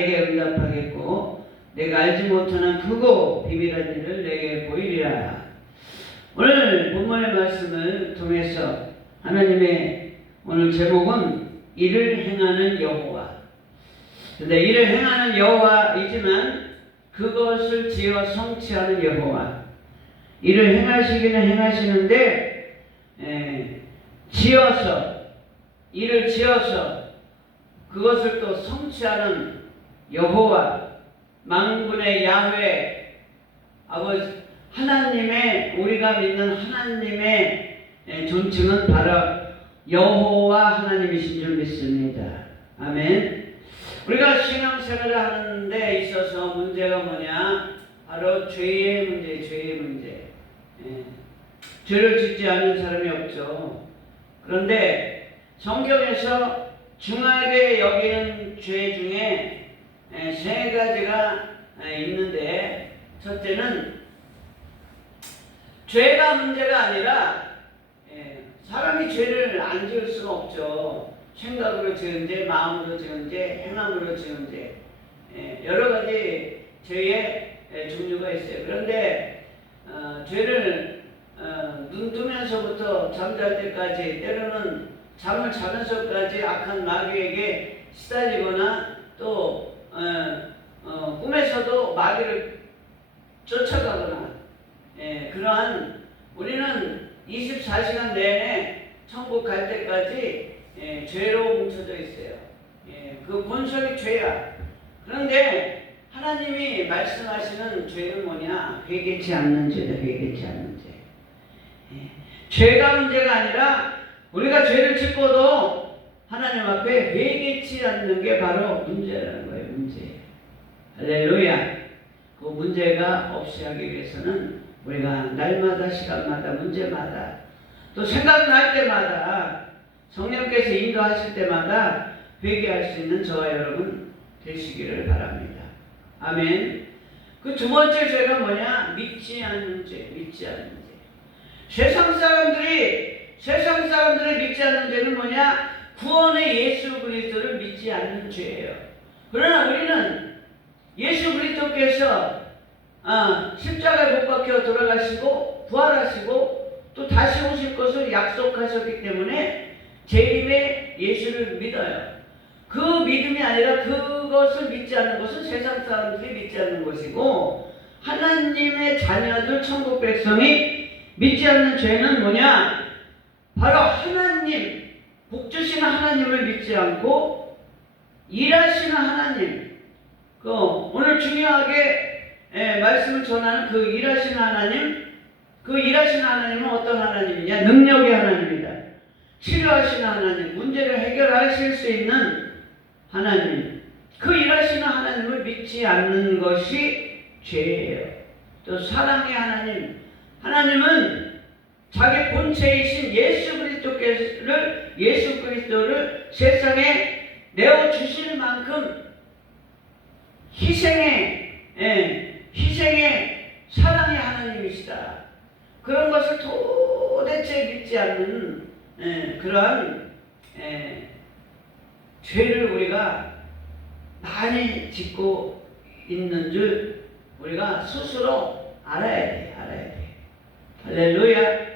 내게 응답하겠고 내가 알지 못하는 크고 비밀한 일을 내게 보이리라. 오늘 본문의 말씀을 통해서 하나님의 오늘 제목은 일을 행하는 여호와. 근데 일을 행하는 여호와이지만 그것을 지어 성취하는 여호와. 일을 행하시기는 행하시는데 에, 지어서 일을 지어서 그것을 또 성취하는 여호와 만군의 야훼 아버지 하나님의 우리가 믿는 하나님의 에, 존칭은 바로 여호와 하나님이신 줄 믿습니다. 아멘. 우리가 신앙생활을 하는 데 있어서 문제가 뭐냐? 바로 죄의 문제, 죄의 문제. 예. 죄를 짓지 않는 사람이 없죠. 그런데 성경에서 중하게 여기는 죄 중에 에, 세 가지가 에, 있는데 첫째는 죄가 문제가 아니라 에, 사람이 죄를 안 지을 수가 없죠. 생각으로 지은 죄, 마음으로 지은 죄, 행함으로 지은 죄 에, 여러 가지 죄의 에, 종류가 있어요. 그런데 어, 죄를 어, 눈 뜨면서부터 잠잘 때까지 때로는 잠을 자면서까지 악한 마귀에게 시달리거나 또 어, 어, 꿈에서도 마귀를 쫓아가거나 예, 그러한 우리는 24시간 내내 천국 갈 때까지 예, 죄로 뭉쳐져 있어요. 예, 그 본성이 죄야. 그런데 하나님이 말씀하시는 죄는 뭐냐? 회개치 않는 죄다. 회개치 않는 죄. 예, 죄가 문제가 아니라 우리가 죄를 짓고도 하나님 앞에 회개치 않는 게 바로 문제라는 거예요. 할렐루야. 그 문제가 없이 하기 위해서는 우리가 날마다 시간마다 문제마다 또 생각날 때마다 성령께서 인도하실 때마다 회개할 수 있는 저와 여러분 되시기를 바랍니다. 아멘. 그 두 번째 죄가 뭐냐? 믿지 않는 죄, 믿지 않는 죄. 세상 사람들이 세상 사람들이 믿지 않는 죄는 뭐냐? 구원의 예수 그리스도를 믿지 않는 죄예요. 그러나 우리는 예수 그리스도께서 아, 십자가에 못 박혀 돌아가시고 부활하시고 또 다시 오실 것을 약속하셨기 때문에 재림의 예수를 믿어요. 그 믿음이 아니라 그것을 믿지 않는 것은 세상 사람들이 믿지 않는 것이고 하나님의 자녀들 천국 백성이 믿지 않는 죄는 뭐냐? 바로 하나님 복 주시는 하나님을 믿지 않고 일하시는 하나님 그 오늘 중요하게 예, 말씀을 전하는 그 일하시는 하나님 그 일하시는 하나님은 어떤 하나님이냐? 능력의 하나님이다. 치료하시는 하나님 문제를 해결하실 수 있는 하나님. 그 일하시는 하나님을 믿지 않는 것이 죄예요. 또 사랑의 하나님. 하나님은 자기 본체이신 예수 그리스도를 예수 그리스도를 세상에 내어 주실 만큼 희생의 예, 희생의 사랑의 하나님이시다. 그런 것을 도대체 믿지 않는 예, 그러한 예, 죄를 우리가 많이 짓고 있는 줄 우리가 스스로 알아야 돼, 알아야 돼. 할렐루야.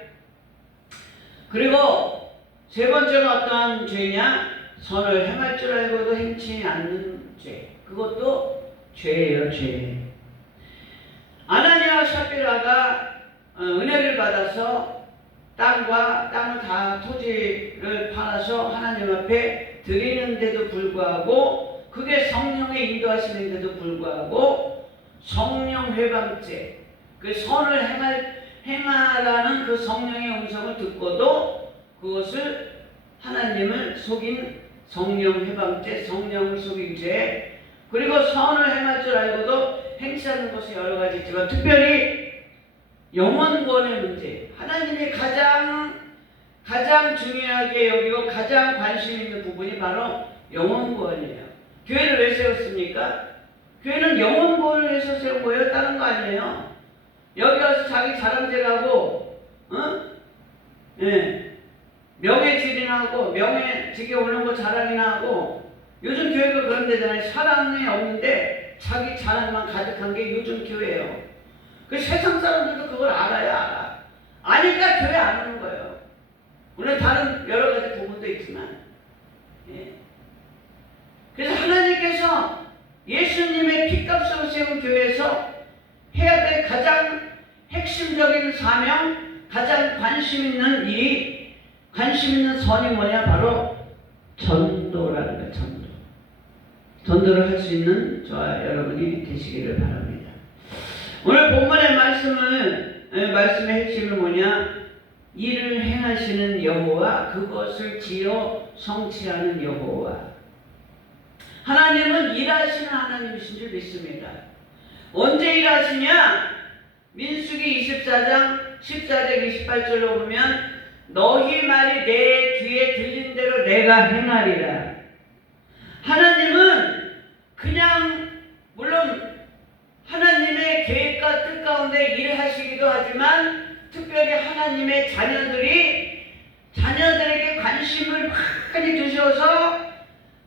그리고 세 번째는 어떠한 죄냐? 선을 행할 줄 알고도 행치 않는 죄. 그것도 죄예요, 죄. 아나니아와 샤피라가 어, 은혜를 받아서 땅과 땅을 다 토지를 팔아서 하나님 앞에 드리는데도 불구하고 그게 성령의 인도하시는데도 불구하고 성령 회방죄 그 선을 행할 행하라는 그 성령의 음성을 듣고도 그것을 하나님을 속인 성령 해방죄, 성령을 속인 죄, 그리고 선을 행할 줄 알고도 행치 않는 것이 여러 가지 있지만 특별히 영원권의 문제, 하나님이 가장 가장 중요하게 여기고 가장 관심 있는 부분이 바로 영원권이에요. 교회를 왜 세웠습니까? 교회는 영원권을 위해서 세운 거예요. 다른 거 아니에요. 여기 와서 자기 자랑질하고, 어? 예. 명예질이나 하고, 명예직에 오는 거 자랑이나 하고, 요즘 교회가 그런 데잖아요. 사랑이 없는데 자기 자랑만 가득한 게 요즘 교회예요. 그 세상 사람들도 그걸 알아야 알아. 아니까 교회 안 오는 거예요. 물론 다른 여러 가지 부분도 있지만. 예. 그래서 하나님께서 예수님의 피값으로 세운 교회에서 해야 될 가장 핵심적인 사명, 가장 관심 있는 일이 관심 있는 선이 뭐냐 바로 전도라는 거예요. 전도. 전도를 할 수 있는 저와 여러분이 되시기를 바랍니다. 오늘 본문의 말씀은 에, 말씀의 핵심은 뭐냐? 일을 행하시는 여호와 그것을 지어 성취하는 여호와 하나님은 일하시는 하나님이신 줄 믿습니다. 언제 일하시냐? 민수기 24장 14절 28절로 보면 너희 말이 내 귀에 들린 대로 내가 행하리라. 하나님은 그냥 물론 하나님의 계획과 뜻 가운데 일하시기도 하지만 특별히 하나님의 자녀들이 자녀들에게 관심을 많이 두셔서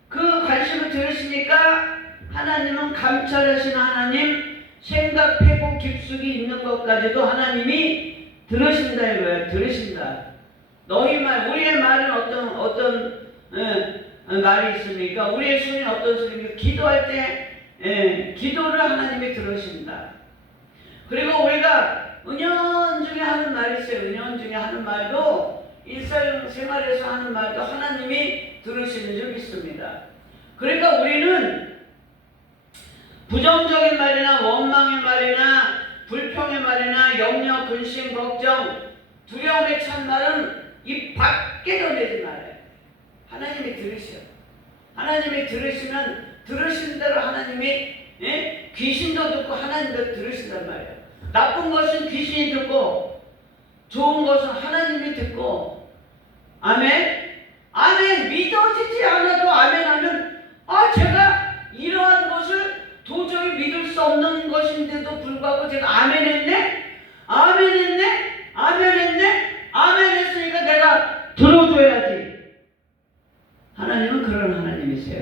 그 관심을 들으시니까 하나님은 감찰하시는 하나님 생각해고 깊숙이 있는 것까지도 하나님이 들으신다 이거예요. 들으신다. 너희 말, 우리의 말은 어떤 어떤 예, 말이 있습니까? 우리의 순위 어떤 순위입니까? 기도할 때 예, 기도를 하나님이 들으신다. 그리고 우리가 은연 중에 하는 말이 있어요. 은연 중에 하는 말도 일상생활에서 하는 말도 하나님이 들으시는 줄 믿습니다. 그러니까 우리는 부정적인 말이나 원망의 말이나 불평의 말이나 염려, 근심, 걱정, 두려움에 찬 말은 입 밖에도 내지 말아요. 하나님이 들으셔. 하나님이 들으시면 들으신 대로 하나님이 예? 귀신도 듣고 하나님도 들으신단 말이에요. 나쁜 것은 귀신이 듣고 좋은 것은 하나님이 듣고 아멘. 아멘 믿어지지 않아도 아멘 하면 아 제가 이러한 것을 도저히 믿을 수 없는 것인데도 불구하고 제가 아멘 했네? 아멘 했네? 아멘 했네? 아멘 했으니까 내가 들어줘야지. 하나님은 그런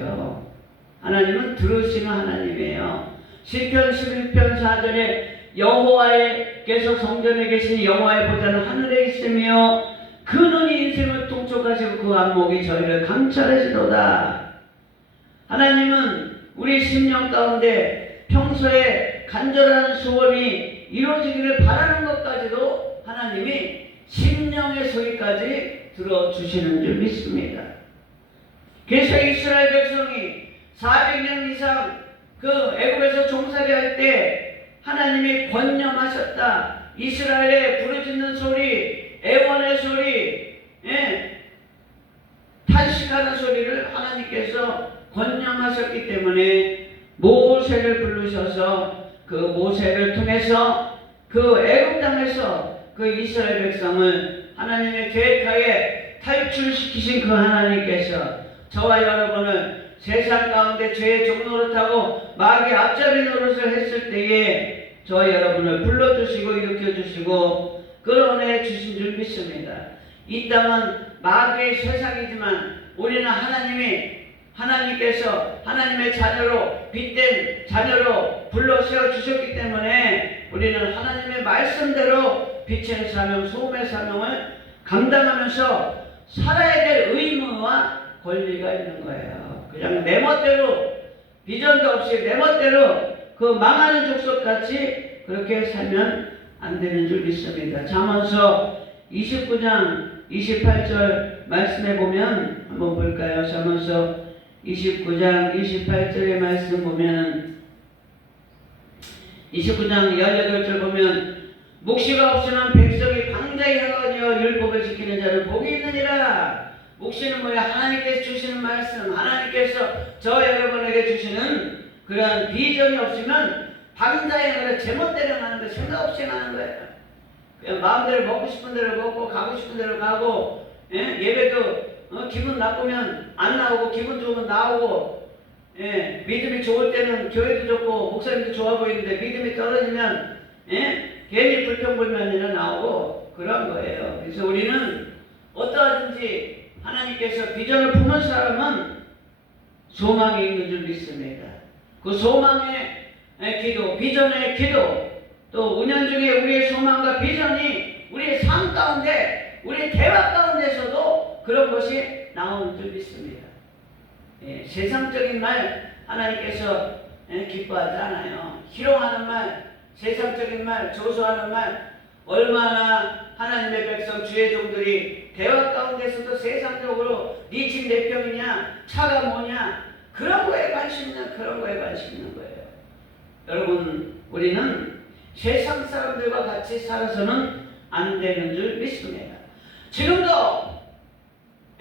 하나님이세요. 하나님은 들으시는 하나님이에요. 시편 11편 4절에 여호와께서 성전에 계신 여호와의 보좌는 하늘에 있으며 그 눈이 인생을 통촉하시고 그 안목이 저희를 감찰하시도다. 하나님은 우리 심령 가운데 평소에 간절한 소원이 이루어지기를 바라는 것까지도 하나님이 심령의 소리까지 들어주시는 줄 믿습니다. 그래서 이스라엘 백성이 400년 이상 그 애굽에서 종살이 할 때 하나님이 권념하셨다. 이스라엘의 부르짖는 소리, 애원의 소리, 예, 탄식하는 소리를 하나님께서 권념하셨기 때문에 모세를 부르셔서 그 모세를 통해서 그 애굽 땅에서 그 이스라엘 백성을 하나님의 계획하에 탈출시키신 그 하나님께서 저와 여러분을 세상 가운데 죄의 종노릇하고 마귀의 앞잡이 노릇을 했을 때에 저와 여러분을 불러주시고 일으켜주시고 끌어내 주신 줄 믿습니다. 이 땅은 마귀의 세상이지만 우리는 하나님이 하나님께서 하나님의 자녀로 빛된 자녀로 불러 세워 주셨기 때문에 우리는 하나님의 말씀대로 빛의 사명, 소금의 사명을 감당하면서 살아야 될 의무와 권리가 있는 거예요. 그냥 내 멋대로 비전도 없이 내 멋대로 그 망하는 족속같이 그렇게 살면 안 되는 줄 믿습니다. 잠언서 29장 28절 말씀해 보면 한번 볼까요? 잠언서 29장 28절의 말씀 보면 29장 18절 보면 묵시가 없으면 백성이 방자히 하거니와 율법을 지키는 자는 복이 있느니라 묵시는 뭐야? 하나님께서 주시는 말씀 하나님께서 저 여러분에게 주시는 그러한 비전이 없으면 방자히 하는 제멋대로 하는 거 생각 없이 하는 거예요 그냥 마음대로 먹고 싶은 대로 먹고 가고 싶은 대로 가고 예? 예배도 어, 기분 나쁘면 안 나오고 기분 좋으면 나오고 예, 믿음이 좋을 때는 교회도 좋고 목사님도 좋아 보이는데 믿음이 떨어지면 예? 괜히 불평불만이나 나오고 그런 거예요. 그래서 우리는 어떠하든지 하나님께서 비전을 품은 사람은 소망이 있는 줄 믿습니다. 그 소망의 기도, 비전의 기도, 또 은연중에 우리의 소망과 비전이 우리의 삶 가운데, 우리의 대화 가운데서도 그런 것이 나오는 줄 믿습니다. 예, 세상적인 말 하나님께서 예, 기뻐하지 않아요. 희롱하는 말, 세상적인 말, 조소하는 말, 얼마나 하나님의 백성 주의 종들이 대화 가운데서도 세상적으로 네 집 몇 평이냐, 차가 뭐냐, 그런 거에 관심 있는 그런 거에 관심 있는 거예요. 여러분, 우리는 세상 사람들과 같이 살아서는 안 되는 줄 믿습니다. 지금도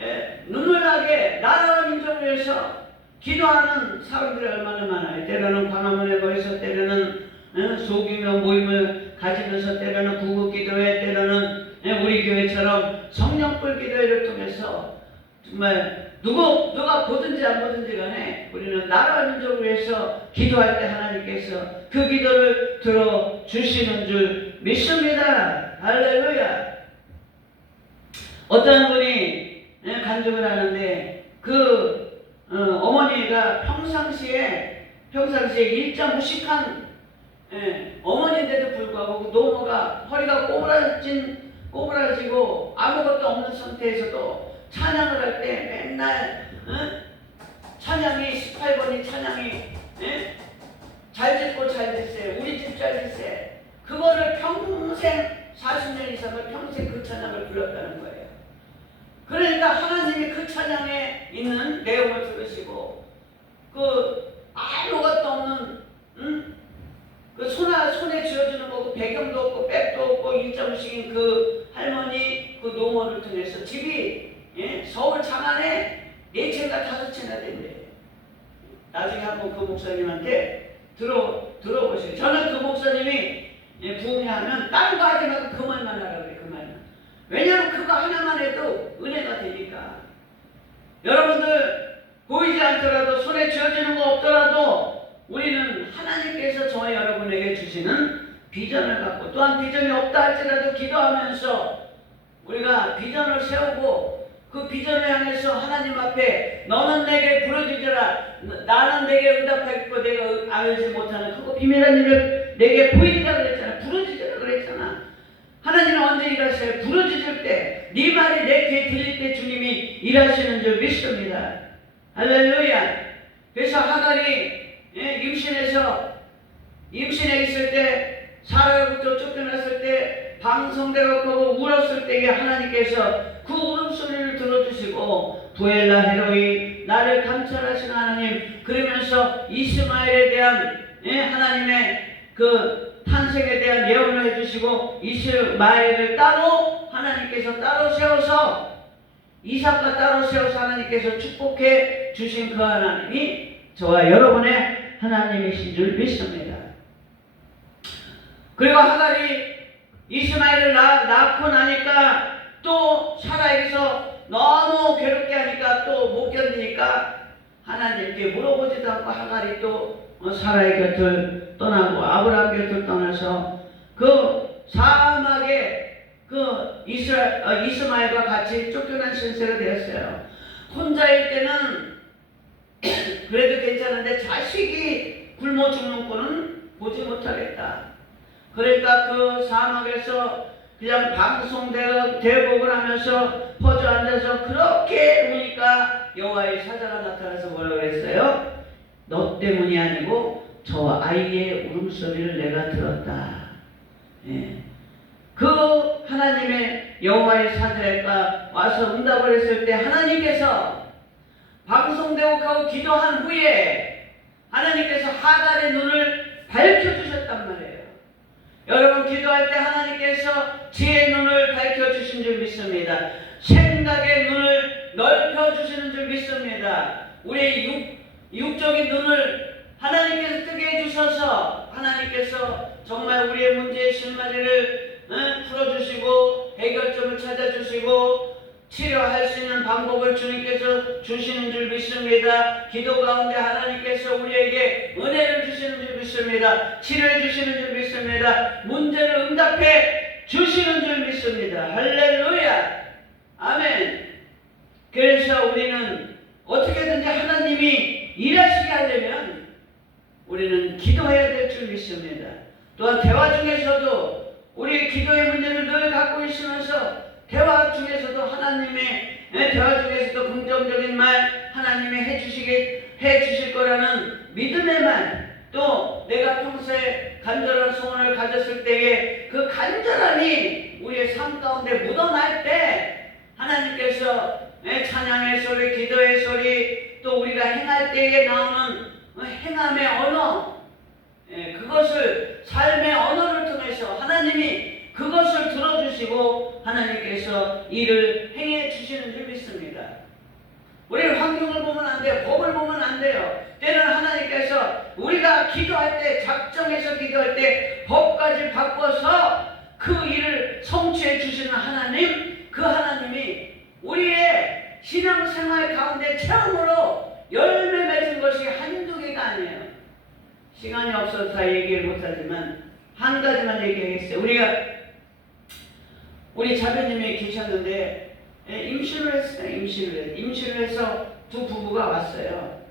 예, 눈물 나게 나라와 민족을 위해서 기도하는 사람들이 얼마나 많아요. 때로는 광화문에 거해서 때로는 예, 소규모 모임을 가지면서 때로는 구국 기도회 때로는 예, 우리 교회처럼 성령불 기도회를 통해서 정말 누구 누가 보든지 안 보든지 간에 우리는 나라와 민족을 위해서 기도할 때 하나님께서 그 기도를 들어 주시는 줄 믿습니다. 할렐루야. 어떤 분이 예, 간증을 하는데 그 어, 머니가 평상시에 평상시에 일자 무식한 예, 어머니인데도 불구하고 그 노모가 허리가 꼬부라진 꼬부라지고 아무것도 없는 상태에서도 찬양을 할 때 맨날 어? 찬양이 18번이 찬양이 예? 잘 짓고 잘 짓세 우리 집잘 짓세 그거를 평생 40년 이상을 평생 그 찬양을 불렀다는 거예요. 그러니까 하나님이 그 찬양에 있는 내용을 들으시고 그 아무것도 없는 응? 그 손아 손에 쥐어주는 거고 배경도 없고 백도 없고 일자무식인 그 할머니 그 노모를 통해서 집이 예? 서울 장안에 네 채가 다섯 채나 된대. 나중에 한번 그 목사님한테 들어 들어보세요. 저는 그 목사님이 예, 부흥하면 다른 거 하지 말고 그 말만 하라 그래 그 말만. 왜냐하면 그거 하나만 해도 은혜가 되니까. 여러분들 보이지 않더라도 손에 쥐어지는 거 없더라도 우리는 하나님께서 저와 여러분에게 주시는 비전을 갖고 또한 비전이 없다 할지라도 기도하면서 우리가 비전을 세우고 그 비전을 향해서 하나님 앞에 너는 내게 부르짖으라 나는 내게 응답하겠고 내가 알지 못하는 크고 비밀한 일을 내게 보이리라 그랬잖아 부르짖으라 그랬잖아. 하나님은 언제 일하세요? 부르짖을 때 네 말이 내 귀에 들릴 때 주님이 일하시는 줄 믿습니다. 할렐루야. 그래서 하갈이 예, 임신해서 임신해 있을 때 사라로부터 쫓겨났을 때 방송대가 크고 울었을 때에 하나님께서 그 울음소리를 들어주시고 부엘라 헤로이 나를 감찰하시는 하나님 그러면서 이스마엘에 대한 예, 하나님의 그 탄생에 대한 예언을 해주시고 이스마엘을 따로 하나님께서 따로 세워서 이삭과 따로 세워서 하나님께서 축복해 주신 그 하나님이 저와 여러분의 하나님이신 줄 믿습니다. 그리고 하갈이 이스마엘을 낳, 낳고 나니까 또 사라에게서 너무 괴롭게 하니까 또 못 견디니까 하나님께 물어보지도 않고 하갈이 또 어, 사라의 곁을 떠나고 아브라함 곁을 떠나서 그 사막에 그 이스라, 어, 이스마엘과 같이 쫓겨난 신세가 되었어요. 혼자일 때는 그래도 괜찮은데 자식이 굶어 죽는 꼴은 보지 못하겠다. 그러니까 그 사막에서 그냥 방송 대- 대복을 하면서 퍼져 앉아서 그렇게 우니까 여호와의 사자가 나타나서 뭐라고 그랬어요? 너 때문이 아니고 저 아이의 울음소리를 내가 들었다. 예. 그 하나님의 여호와의 사자가 와서 응답을 했을 때 하나님께서 방송대옥하고 기도한 후에 하나님께서 하갈의 눈을 밝혀주셨단 말이에요. 여러분 기도할 때 하나님께서 지혜의 눈을 밝혀주신 줄 믿습니다. 생각의 눈을 넓혀주시는 줄 믿습니다. 우리의 육, 육적인 눈을 하나님께서 뜨게 해주셔서 하나님께서 정말 우리의 문제의 실마리를 응, 풀어주시고 해결점을 찾아주시고 치료할 수 있는 방법을 주님께서 주시는 줄 믿습니다. 기도 가운데 하나님께서 우리에게 은혜를 주시는 줄 믿습니다. 치료해 주시는 줄 믿습니다. 문제를 응답해 주시는 줄 믿습니다. 할렐루야. 아멘. 그래서 우리는 어떻게든지 하나님이 일하시게 하려면 우리는 기도해야 될 줄 믿습니다. 또한 대화 중에서도 우리 기도의 문제를 늘 갖고 있으면서 대화 중에서도 하나님의 예, 대화 중에서도 긍정적인 말 하나님이 해주시게 해주실 거라는 믿음의 말. 또 내가 평소에 간절한 소원을 가졌을 때에 그 간절함이 우리의 삶 가운데 묻어날 때 하나님께서 예, 찬양의 소리, 기도의 소리, 또 우리가 행할 때에 나오는 어, 행함의 언어, 예, 그것을 삶의 언어를 통해서 하나님이 그것을 주시고 하나님께서 일을 행해 주시는 줄 믿습니다. 우리 환경을 보면 안 돼요. 법을 보면 안 돼요. 때는 하나님께서 우리가 기도할 때, 작정해서 기도할 때 법까지 바꿔서 그 일을 성취해 주시는 하나님, 그 하나님이 우리의 신앙생활 가운데 체험으로 열매 맺은 것이 한두 개가 아니에요. 시간이 없어서 다 얘기를 못하지만 한 가지만 얘기하겠어요. 우리가 우리 자매님이 계셨는데 예, 임신을 했어요. 임신을 해. 임신을 해서 두 부부가 왔어요.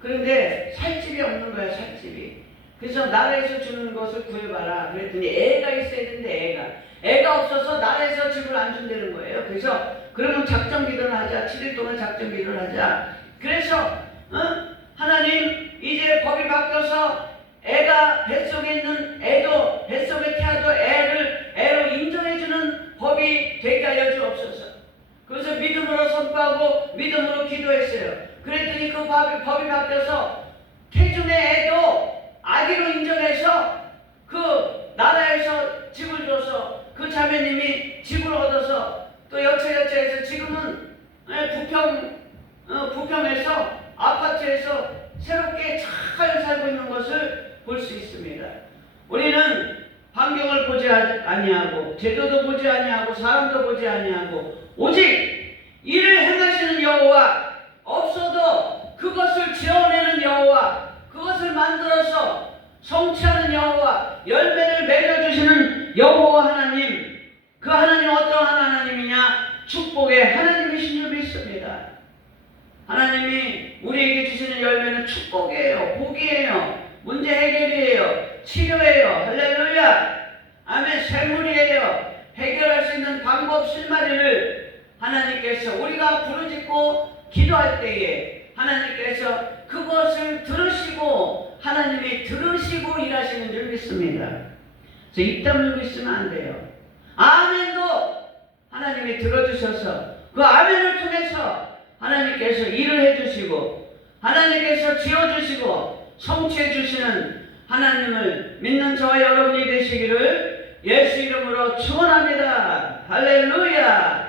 그런데 살집이 없는 거야 살집이. 그래서 나라에서 주는 것을 구해봐라. 그랬더니 애가 있어야 되는데 애가 애가 없어서 나라에서 집을 안 준다는 거예요. 그래서 그러면 작전 기도를 하자. 7일 동안 작전 기도를 하자. 그래서 어? 하나님 이제 법이 바뀌어서 애가 뱃속에 있는 애도 뱃속에 태아도 애를 애로 인정해주는 법이 되게 하여 주옵소서. 그래서 믿음으로 선포하고 믿음으로 기도했어요. 그랬더니 그 법이, 바뀌어서 태중의 애도 아기로 인정해서 그 나라에서 집을 줘서 그 자매님이 집을 얻어서 또 여차여차해서 지금은 예, 부평 어, 부평에서 아파트에서 새롭게 잘 살고 있는 것을 볼 수 있습니다. 우리는 환경을 보지 아니하고 제도도 보지 아니하고 사람도 보지 아니하고 오직 이를 행하시는 여호와 없어도 그것을 지어내는 여호와 그것을 만들어서 성취하는 여호와 열매를 맺어주시는 여호와 하나님 그 하나님 어떤 하나님이냐 축복의 하나님이신 줄 믿습니다. 하나님이 우리에게 주시는 열매는 축복이에요. 복이에요. 문제 해결이에요. 치료예요. 할렐루야. 아멘. 샘물이에요. 해결할 수 있는 방법 실마리를 하나님께서 우리가 부르짖고 기도할 때에 하나님께서 그것을 들으시고 하나님이 들으시고 일하시는 줄 믿습니다. 그래서 입 다물고 있으면 안 돼요. 아멘도 하나님이 들어주셔서 그 아멘을 통해서 하나님께서 일을 해주시고 하나님께서 지어주시고 성취해주시는 하나님을 믿는 저와 여러분이 되시기를 예수 이름으로 축원합니다. 할렐루야.